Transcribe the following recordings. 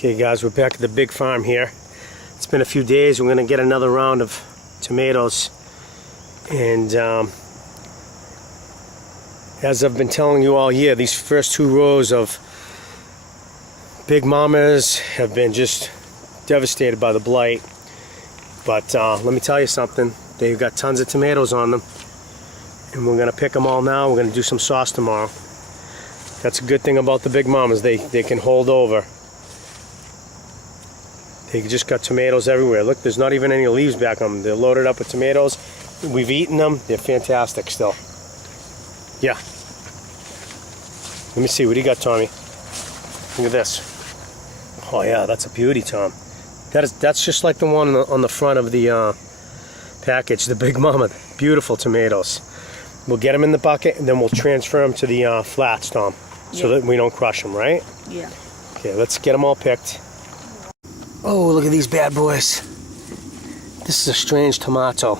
Okay guys, we're back at the big farm here. It's been a few days. We're going to get another round of tomatoes. And as I've been telling you all year, these first two rows of big mamas have been just devastated by the blight. But let me tell you something. They've got tons of tomatoes on them. And we're going to pick them all now. We're going to do some sauce tomorrow. That's a good thing about the big mamas. They can hold over. They just got tomatoes everywhere. Look, there's not even any leaves back on them. They're loaded up with tomatoes. We've eaten them. They're fantastic still. Yeah. Let me see. What do you got, Tommy? Look at this. Oh, yeah. That's a beauty, Tom. That's just like the one on the front of the package. The Big Mama. Beautiful tomatoes. We'll get them in the bucket, and then we'll transfer them to the flats, Tom, so that we don't crush them, right? Yeah. Okay, let's get them all picked. Oh, look at these bad boys. This is a strange tomato.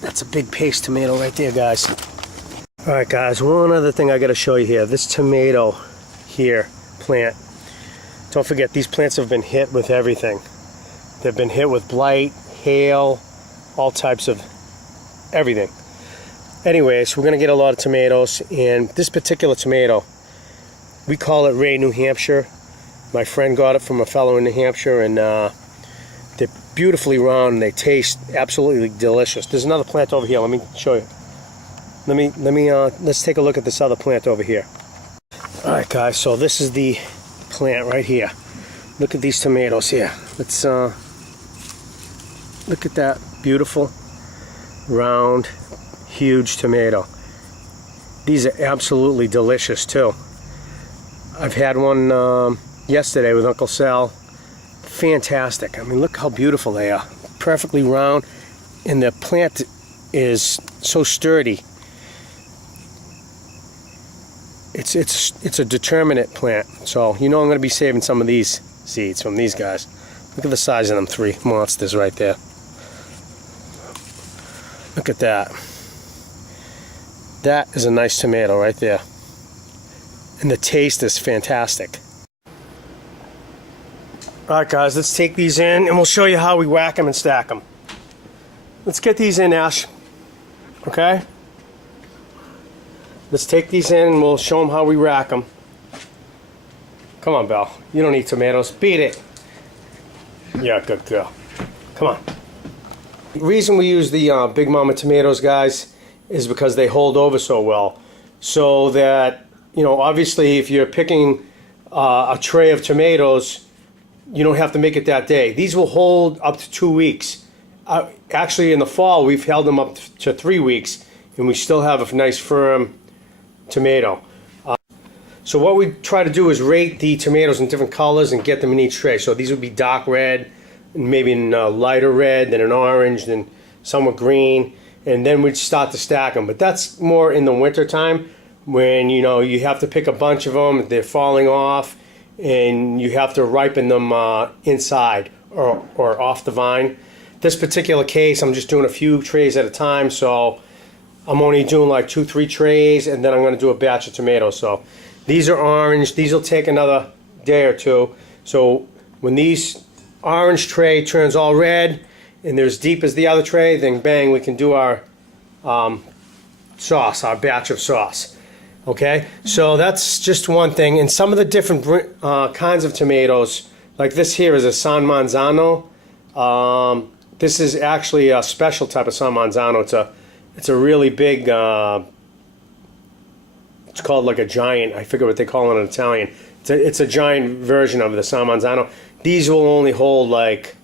That's a big paste tomato right there, guys. Alright guys, one other thing I got to show you here. This tomato here, plant. Don't forget, these plants have been hit with everything. They've been hit with blight, hail, all types of everything. Anyways, we're going to get a lot of tomatoes. And this particular tomato, we call it Ray, New Hampshire. My friend got it from a fellow in New Hampshire, and they're beautifully round and they taste absolutely delicious. There's another plant over here. Let me show you. Let's take a look at this other plant over here. All right, guys. So this is the plant right here. Look at these tomatoes here. Let's look at that beautiful, round, huge tomato. These are absolutely delicious too. I've had one yesterday with Uncle Sal. Fantastic. I mean, look how beautiful they are. Perfectly round, and the plant is so sturdy. It's a determinate plant. So you know I'm going to be saving some of these seeds from these guys. Look at the size of them three monsters right there. Look at that. That is a nice tomato right there. And the taste is fantastic. Alright guys, let's take these in and we'll show you how we whack them and stack them. Let's get these in, Ash. Okay? Let's take these in and we'll show them how we rack them. Come on, Belle. You don't need tomatoes. Beat it. Yeah, good girl. Come on. The reason we use the Big Mama tomatoes, guys, is because they hold over so well. So that, you know, obviously if you're picking a tray of tomatoes, you don't have to make it that day. These will hold up to 2 weeks. Actually, in the fall, we've held them up to 3 weeks, and we still have a nice firm tomato. So what we try to do is rate the tomatoes in different colors and get them in each tray. So these would be dark red, maybe in lighter red, then an orange, then somewhat green, and then we'd start to stack them. But that's more in the winter time when, you know, you have to pick a bunch of them, they're falling off, and you have to ripen them inside or off the vine. This particular case, I'm just doing a few trays at a time, so I'm only doing like 2-3 trays, and then I'm going to do a batch of tomatoes. So these are orange. These will take another day or two. So when these orange tray turns all red and they're as deep as the other tray, then bang, we can do our sauce, our batch of sauce. Okay, so that's just one thing. And some of the different kinds of tomatoes, like this here is a San Manzano. This is actually a special type of San Manzano. It's a really big, it's called like a giant. I forget what they call it in Italian. It's a giant version of the San Manzano. These will only hold like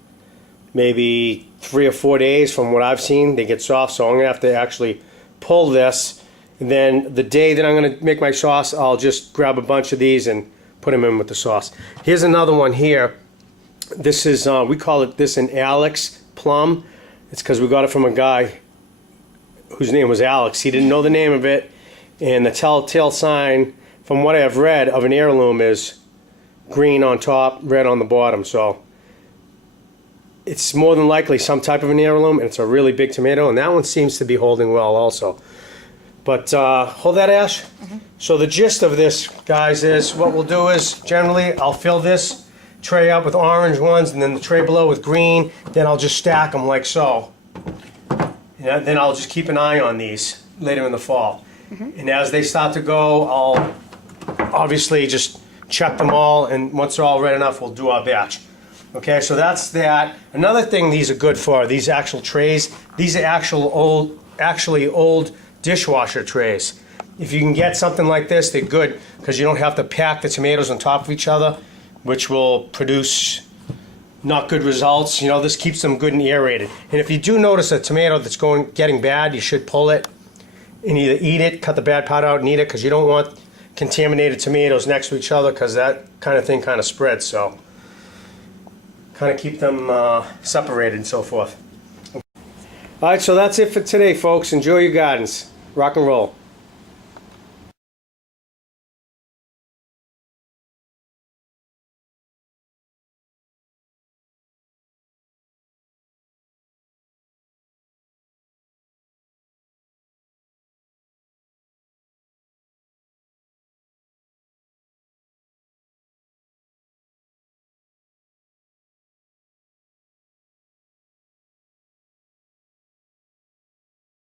maybe 3 or 4 days from what I've seen. They get soft, so I'm going to have to actually pull this. And then the day that I'm going to make my sauce, I'll just grab a bunch of these and put them in with the sauce. Here's another one here. This is, we call it this an Alex plum. It's because we got it from a guy whose name was Alex. He didn't know the name of it. And the telltale sign, from what I've read, of an heirloom is green on top, red on the bottom. So it's more than likely some type of an heirloom, and it's a really big tomato. And that one seems to be holding well also. But hold that, Ash. So the gist of this, guys, is what we'll do is generally I'll fill this tray up with orange ones and then the tray below with green. Then I'll just stack them like so. And then I'll just keep an eye on these later in the fall. And as they start to go, I'll obviously just check them all, and once they're all red enough, we'll do our batch. Okay, so that's that. Another thing these are good for, these actual trays, these are actually old dishwasher trays. If you can get something like this, they're good because you don't have to pack the tomatoes on top of each other, which will produce not good results. You know, this keeps them good and aerated. And if you do notice a tomato that's getting bad, you should pull it and either eat it, cut the bad part out and eat it, because you don't want contaminated tomatoes next to each other, because that kind of thing kind of spreads. So kind of keep them separated and so forth. All right, so that's it for today, folks. Enjoy your gardens. Rock and roll.